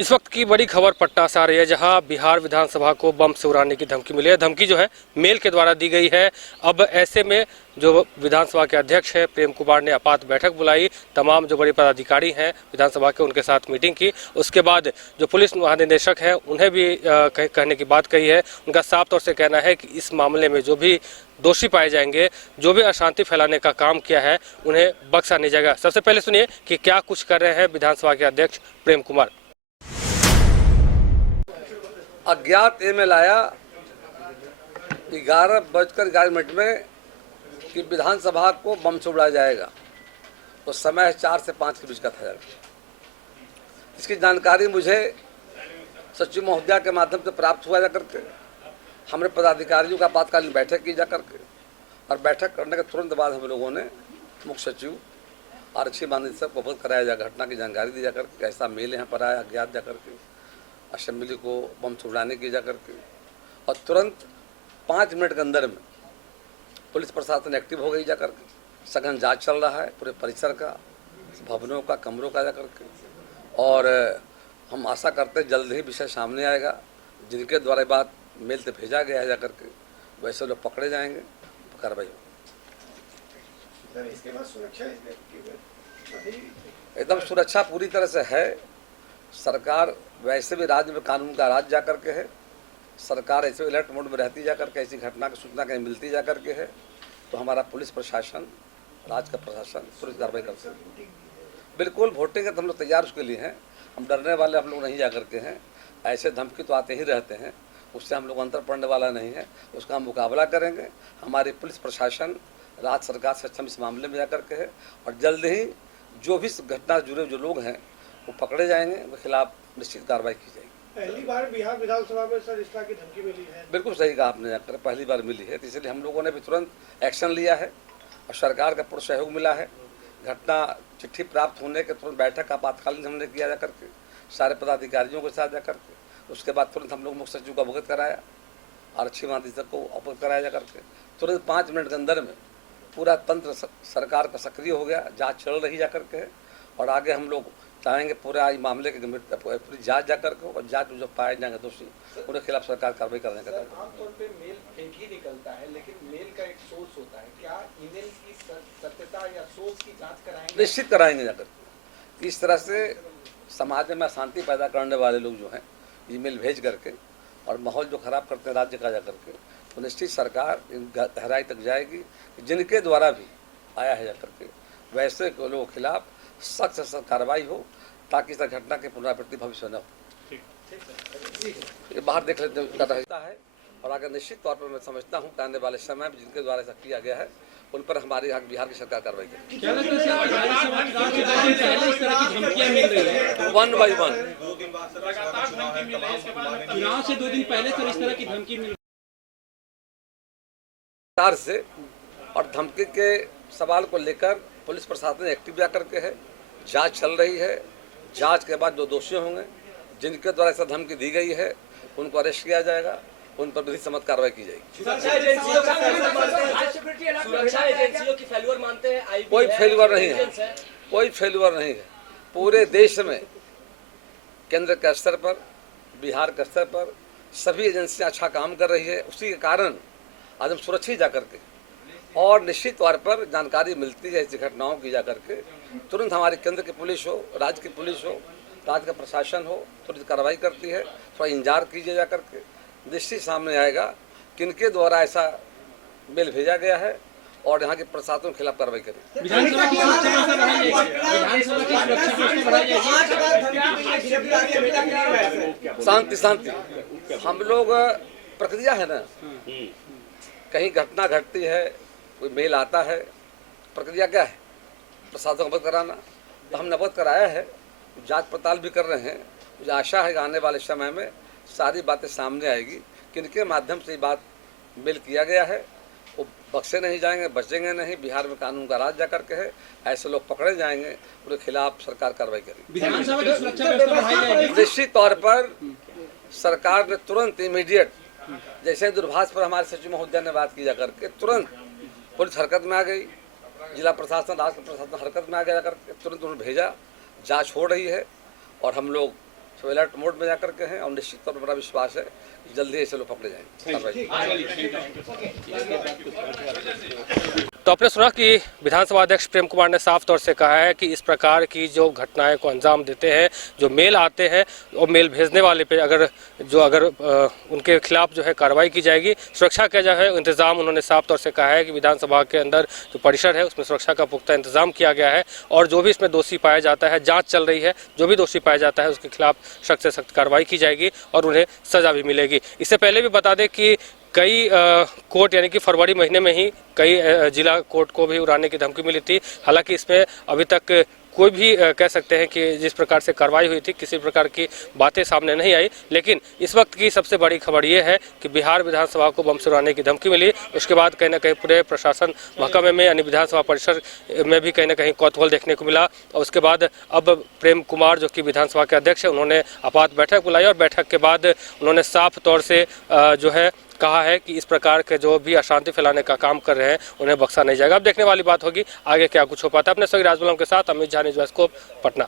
इस वक्त की बड़ी खबर पटना से आ रही है, जहां बिहार विधानसभा को बम से उड़ाने की धमकी मिली है। धमकी जो है मेल के द्वारा दी गई है। अब ऐसे में जो विधानसभा के अध्यक्ष है प्रेम कुमार ने आपात बैठक बुलाई, तमाम जो बड़े पदाधिकारी हैं विधानसभा के उनके साथ मीटिंग की। उसके बाद जो पुलिस महानिदेशक है उन्हें भी कहने की बात कही है। उनका साफ तौर से कहना है कि इस मामले में जो भी दोषी पाए जाएंगे, जो भी अशांति फैलाने का काम किया है, उन्हें बख्शा नहीं जाएगा। सबसे पहले सुनिए कि क्या कुछ कर रहे हैं विधानसभा के अध्यक्ष प्रेम कुमार। अज्ञात ईमेल आया 11:11 में कि विधानसभा को बम से उड़ाया जाएगा। तो समय 4 से 5 के बीच का था। इसकी जानकारी मुझे सचिव महोदया के माध्यम से प्राप्त हुआ जा करके हमारे पदाधिकारियों का आपातकालीन बैठक की जा करके, और बैठक करने के तुरंत बाद हम लोगों ने मुख्य सचिव आरक्षी महानिदेशक को अवगत कराया जा, घटना की जानकारी दी जा करके ऐसा मेल यहाँ पर आया अज्ञात जा करके असेंबली को बम से उड़ाने की जा करके, और तुरंत 5 मिनट के अंदर में पुलिस प्रशासन एक्टिव हो गई जा करके। सघन जांच चल रहा है पूरे परिसर का, भवनों का, कमरों का जा करके, और हम आशा करते हैं जल्द ही विषय सामने आएगा। जिनके द्वारा बात मेल से भेजा गया है जा करके वैसे लोग पकड़े जाएंगे, कार्रवाई होगी। इसके बाद सुरक्षा एकदम सुरक्षा पूरी तरह से है। सरकार वैसे भी राज्य में कानून का राज जा करके है। सरकार ऐसे अलर्ट मोड में रहती जा करके, ऐसी घटना की सूचना कहीं मिलती जा करके है तो हमारा पुलिस प्रशासन, राज्य का प्रशासन तुरंत कार्रवाई करते हैं। बिल्कुल वोटिंग है तो हम लोग तैयार उसके लिए हैं। हम डरने वाले हम लोग नहीं जा करके हैं। ऐसे धमकी तो आते ही रहते हैं, उससे हम लोग अंतर पड़ने वाला नहीं है। उसका हम मुकाबला करेंगे। हमारी पुलिस प्रशासन, राज्य सरकार सक्षम इस मामले में जा करके है, और जल्द ही जो भी घटना से जुड़े जो लोग हैं वो पकड़े जाएंगे, उनके खिलाफ निश्चित कार्रवाई की जाएगी। पहली बार बिहार विधानसभा में सर इस तरह की धमकी मिली है? बिल्कुल सही कहा आपने, जाकर पहली बार मिली है, तो इसलिए हम लोगों ने भी तुरंत एक्शन लिया है और सरकार का पूर्ण सहयोग मिला है। घटना चिट्ठी प्राप्त होने के तुरंत बैठक आपातकालीन हमने किया जा करके सारे पदाधिकारियों के साथ जा करके। उसके बाद तुरंत हम लोग मुख्य सचिव को अवगत कराया, आरक्षी महानिदेशक को अवगत कराया जा करके। तुरंत 5 मिनट के अंदर में पूरा तंत्र सरकार का सक्रिय हो गया। जाँच चल रही जा करके है, और आगे हम लोग चाहेंगे पूरे आज मामले की गंभीरता पूरी जांच जा करके, और जांच में जो पाए जाएंगे दोषी उनके खिलाफ सरकार कार्रवाई करने का। आमतौर पे मेल फेक ही निकलता है, लेकिन मेल का एक सोर्स होता है। क्या ईमेल की सत्यता या सोर्स की जांच कराएंगे? निश्चित कराएंगे जाकर। इस तरह से समाज में अशांति पैदा करने वाले लोग जो हैं ईमेल भेज करके और माहौल जो खराब करते हैं राज्य का जा करके, तो निश्चित सरकार गहराई तक जाएगी। जिनके द्वारा भी आया है जा करके वैसे लोगों के खिलाफ सख्त से सख्त कार्रवाई हो, ताकि इस घटना के पुनरावृत्ति भविष्य न हो। ये बाहर देख लेते है, और अगर निश्चित तौर पर मैं समझता हूँ कि आने वाले समय में जिनके द्वारा ऐसा किया गया है उन पर हमारी यहाँ बिहार की सरकार कार्रवाई करेगी। 1 by 1 चुनाव से 2 दिन पहले सर इस तरह की धमकी मिल से, और धमकी के सवाल को लेकर पुलिस प्रशासन एक्टिव जा करके है। जांच चल रही है। जांच के बाद जो दोषी होंगे, जिनके द्वारा ऐसा धमकी दी गई है, उनको अरेस्ट किया जाएगा, उन पर विधि सम्मत कार्रवाई की जाएगी। सुरक्षा एजेंसियों की फेल्यूर मानते हैं? कोई फेल्यूर नहीं है, कोई फेल्यूर नहीं है। पूरे देश में केंद्र के स्तर पर, बिहार के स्तर पर सभी एजेंसियां अच्छा काम कर रही है। उसी के कारण आज हम सुरक्षित जा करके, और निश्चित तौर पर जानकारी मिलती है ऐसी घटनाओं की जा करके तुरंत हमारी केंद्र की पुलिस हो, राज्य की पुलिस हो, राज्य का प्रशासन हो, तुरंत कार्रवाई करती है। थोड़ा इंतजार कीजिए जा करके, निश्चित सामने आएगा किनके द्वारा ऐसा मेल भेजा गया है, और यहाँ के प्रशासन के खिलाफ कार्रवाई करें। शांति शांति हम लोग, प्रक्रिया है ना, कहीं घटना घटती है, कोई मेल आता है, प्रक्रिया क्या है? प्रशासन को अवगत कराना। तो हमने अवगत कराया है, जांच पड़ताल भी कर रहे हैं। मुझे आशा है कि आने वाले समय में सारी बातें सामने आएगी, किनके माध्यम से ये बात मेल किया गया है। वो बख्शे नहीं जाएंगे, बचेंगे नहीं। बिहार में कानून का राज जा करके है, ऐसे लोग पकड़े जाएंगे, उनके खिलाफ सरकार कार्रवाई करेगी। विधानसभा की सुरक्षा व्यवस्था बढ़ाई जाएगी। निश्चित तौर पर सरकार ने तुरंत इमीडिएट, जैसे दूरभाष पर हमारे सचिव महोदया ने बात की जा करके, तुरंत पुलिस हरकत में आ गई, जिला प्रशासन, राज्य प्रशासन हरकत में आ गया करके तुरंत उन्हें भेजा। जांच हो रही है, और हम लोग तो अलर्ट मोड में जाकर के हैं और निश्चित तौर पर मेरा विश्वास है कि जल्दी ऐसे लोग पकड़े जाएंगे। तो आपने सुना कि विधानसभा अध्यक्ष प्रेम कुमार ने साफ तौर से कहा है कि इस प्रकार की जो घटनाएं को अंजाम देते हैं, जो मेल आते हैं और मेल भेजने वाले पे अगर उनके खिलाफ जो है कार्रवाई की जाएगी। सुरक्षा का जो है इंतजाम उन्होंने साफ तौर से कहा है कि विधानसभा के अंदर जो परिसर है उसमें सुरक्षा का पुख्ता इंतजाम किया गया है और जो भी इसमें दोषी पाया जाता है, जांच चल रही है, जो भी दोषी पाया जाता है उसके खिलाफ सख्त से सख्त कार्रवाई की जाएगी और उन्हें सजा भी मिलेगी। इससे पहले भी बता दें कि कई कोर्ट यानी कि फरवरी महीने में ही कई जिला कोर्ट को भी उड़ाने की धमकी मिली थी। हालांकि इसमें अभी तक कोई भी कह सकते हैं कि जिस प्रकार से कार्रवाई हुई थी किसी प्रकार की बातें सामने नहीं आई। लेकिन इस वक्त की सबसे बड़ी खबर ये है कि बिहार विधानसभा को बम से उड़ाने की धमकी मिली। उसके बाद कहीं ना कहीं पूरे प्रशासन महकमे में यानी विधानसभा परिसर में भी कहीं ना कहीं कौतूहल देखने को मिला। और उसके बाद अब प्रेम कुमार जो कि विधानसभा के अध्यक्ष है, उन्होंने आपात बैठक बुलाई और बैठक के बाद उन्होंने साफ तौर से जो है कहा है कि इस प्रकार के जो भी अशांति फैलाने का काम कर रहे हैं उन्हें बख्शा नहीं जाएगा। अब देखने वाली बात होगी आगे क्या कुछ हो पाता है। अपने सभी राजमलम के साथ अमित झा, न्यूज़ डेस्क, पटना।